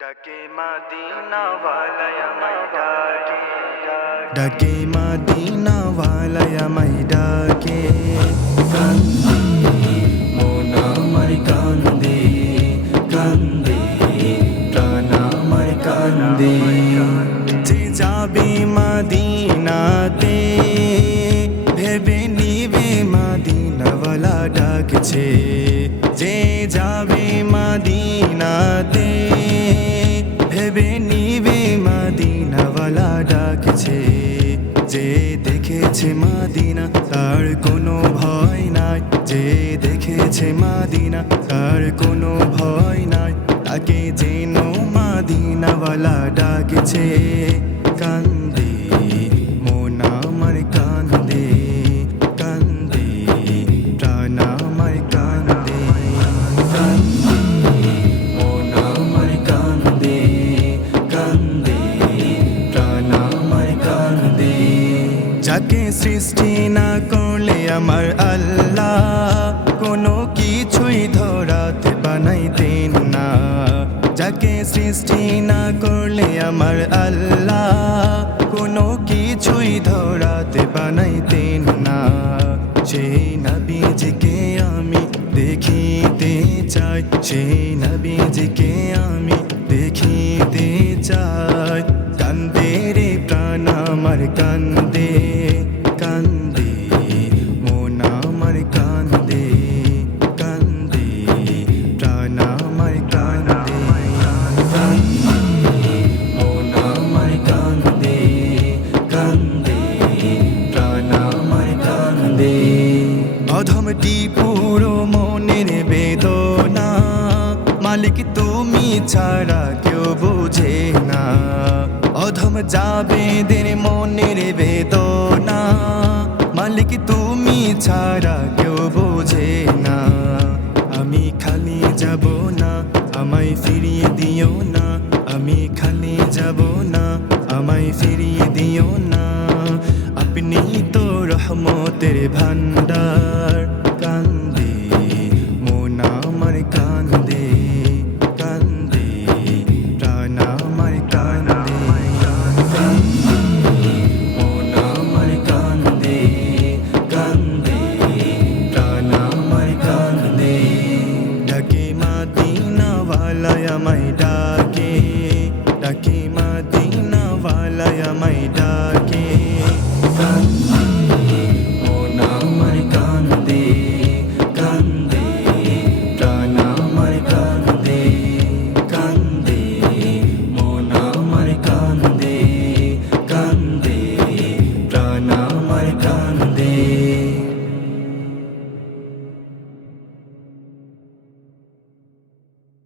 ডাকে মদিনা ওয়ালায় আমায় ডাকে, ডাকে মদিনা ওয়ালায় আমায় ডাকে, কান্দে মন আমার কান্দে, কান্দে প্রাণ আমার কান্দে। যে যাবে মদিনাতে ভেবে নিবে মদিনাওয়ালা ডাকছে, যে যাবে মদিনাতে ভেবে নিবে মদিনাওয়ালা ডাকছে। যে দেখেছে মদিনা তার কোনো ভয় নাই, যে দেখেছে মদিনা তার কোনো ভয় নাই, তাকে যেন মদিনাওয়ালা ডাকছে। কান্দে মন আমার কান্দে, কান্দে প্রাণ আমার কান্দে, কান্দে মন আমার কান্দে, কান্দে প্রাণ আমার কান্দে। যাকে সৃষ্টি না করলে আমার আল্লাহ কোনো কিছুই ধরাতে বানাইতেন না, যাকে সৃষ্টি না করলে আমার আল্লাহ কোনো কিছুই ধরাতে বানাইতেন না। সেই নবীজিকে আমি দেখিতে চাই, সেই নবীজিকে আমি দেখিতে চাই। কান্দে রে প্রাণ আমার কান্দে, কান্দে মন আমার কান্দে, কান্দে প্রাণ আমার কান্দে, কান্দে মন আমার কান্দে, কান্দে প্রাণ আমার কান্দে। অধমটি পুরো মনের বেদনা মালিক তুমি ছাড়া কেউ বোঝে না, অধম জাবেদের মনের বেদনা মালিক তুমি ছাড়া কেউ বোঝে না। আমি খালি যাব না, আমায় ফিরিয়ে দিও না, আমি খালি যাব না, আমায় ফিরিয়ে দিও না। আপনি তো রহমতের ভান্ডার, কান্দে মন আমার কান্দে, কান্দে প্রাণ আমার কান্দে, কান্দে মন আমার কান্দে, কান্দে প্রাণ আমার কান্দে। ডাকে মদিনা ওয়ালায় আমায় ডাকে, ডাকে মদিনা ওয়ালায় আমায় ডাকে, কান্দে মন আমার কান্দে, কান্দে প্রাণ আমার কান্দে, কান্দে মন আমার কান্দে, কান্দে প্রাণ আমার কান্দে।